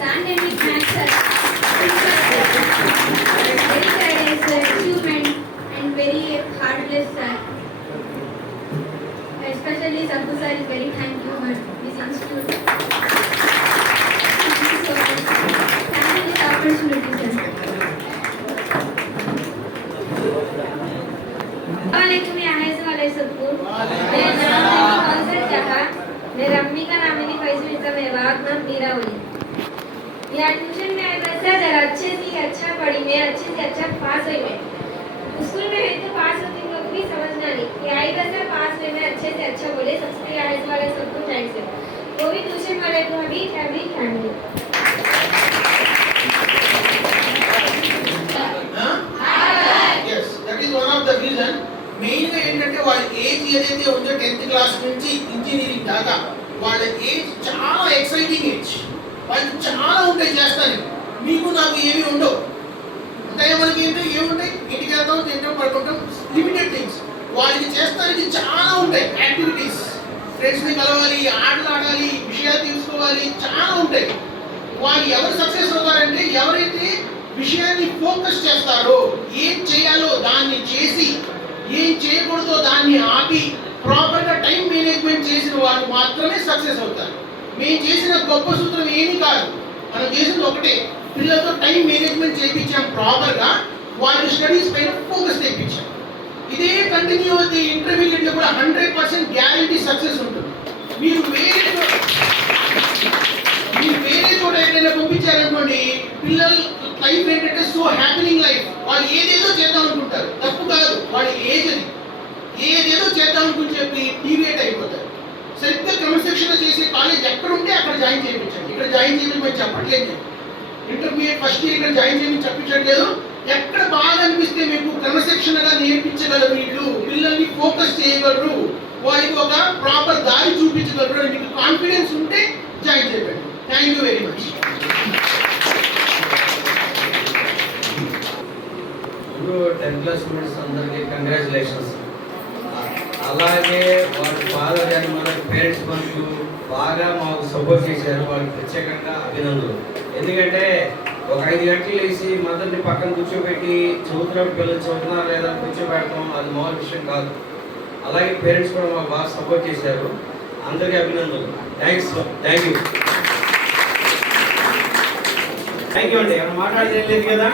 Stand and make thanks, sir. Very tireless, sir. Achievement and very heartless, sir. Especially Sabbu sir is very thank you for this institute. Thank you so much. Thank you for this opportunity, sir. वालेकुम वाले सबको मेरा नाम है कौसर जहां मेरा अम्मी का नाम है फैज़ मिर्जा मेरा बाप नाम मीरा हुई यहाँ ट्यूशन में आए बच्चा जरा अच्छे से अच्छा पढ़ी मैं अच्छे से अच्छा पास हुई मैं स्कूल में है तो पास होती हूँ लोग भी समझना नहीं कि आई बच्चा पास हुई मैं अच्छे से अच्छा बोले सबसे आए वाले सबको थैंक्स है वो भी ट्यूशन वाले को अभी family yes that is one of the reason main గా ఏంటంటే వాళ్ళ ఏజ్ ఏదైతే ఉందో 10th క్లాస్ నుంచి ఇంజనీరింగ్ దాకా వాళ్ళ ఏజ్ చాలా ఎక్సైటింగ్ ఏజ్ వాళ్ళు చాలా ఉంటాయి చేస్తాను మీకు నాకు ఏమీ ఉండవు ఉంటాయి మనకి ఏంటో ఏముంటాయి ఇంటికి వెళ్తాం తింటాం పడుకుంటాం లిమిటెడ్ థింగ్స్ వాళ్ళకి చేస్తానికి చాలా ఉంటాయి యాక్టివిటీస్ ఫ్రెండ్స్ని కలవాలి ఆటలు ఆడాలి విషయాలు తీసుకోవాలి చాలా ఉంటాయి వాళ్ళు ఎవరు సక్సెస్ అవుతారంటే ఎవరైతే విషయాన్ని ఫోకస్ చేస్తారో ఏం చేయాలో దాన్ని చేసి ఏం చేయకూడదో దాన్ని ఆపి ప్రాపర్గా టైం మేనేజ్మెంట్ చేసిన వారు మాత్రమే సక్సెస్ అవుతారు మేము చేసిన గొప్ప సూత్రం ఏమీ కాదు మనం చేసింది ఒకటే పిల్లలతో టైం మేనేజ్మెంట్ చేయించాం ప్రాపర్గా వాళ్ళ స్టడీస్ పైన ఫోకస్ తెప్పించాం ఇదే కంటిన్యూ అవుతే ఇంటర్మీడియట్లో కూడా 100% గ్యారంటీ సక్సెస్ ఉంటుంది మీరు వేరే చోట ఎక్కడైనా పంపించారనుకోండి పిల్లలు లైఫ్ ఏంటంటే సో హ్యాపీనింగ్ లైఫ్ వాళ్ళు ఏదేదో చేద్దాం అనుకుంటారు తప్పు కాదు వాళ్ళ ఏజ్ అది ఏదేదో చేద్దాం అనుకుని చెప్పి డీవియేట్ అయిపోతారు సరిగ్గా క్రమశిక్షణ చేసే కాలేజ్ ఎక్కడ ఉంటే అక్కడ జాయిన్ చేయించండి ఇక్కడ జాయిన్ చేయమని చెప్పట్లేదు ఇంటర్మీడియట్ ఫస్ట్ ఇయర్ ఇక్కడ జాయిన్ చేయమని చెప్పించట్లేదు ఎక్కడ బాగా అనిపిస్తే మీకు క్రమశిక్షణగా నేర్పించగలరు వీళ్ళు పిల్లల్ని ఫోకస్ చేయగలరు వాళ్ళకి ఒక ప్రాపర్ దారి చూపించగలరు అని మీకు కాన్ఫిడెన్స్ ఉంటే జాయిన్ చేయండి థ్యాంక్ యూ వెరీ మచ్ ఇప్పుడు 10th క్లాస్ స్టూడెంట్స్ అందరికీ కంగ్రాచులేషన్స్ అలాగే వాళ్ళ ఫాదర్ కానీ మన పేరెంట్స్ మనకు బాగా మాకు సపోర్ట్ చేశారు వాళ్ళకి ప్రత్యేకంగా అభినందనలు ఎందుకంటే ఒక 5 గంటలు వేసి మదర్ని పక్కన కూర్చోబెట్టి చదువుతున్నప్పుడు పిల్లలు చదువుతున్నారా లేదా కూర్చోబెడతాం అది మామూలు విషయం కాదు అలాగే పేరెంట్స్ కూడా మాకు బాగా సపోర్ట్ చేశారు అందరికీ అభినందనలు థ్యాంక్ యూ అండి ఏమైనా మాట్లాడేది లేదు కదా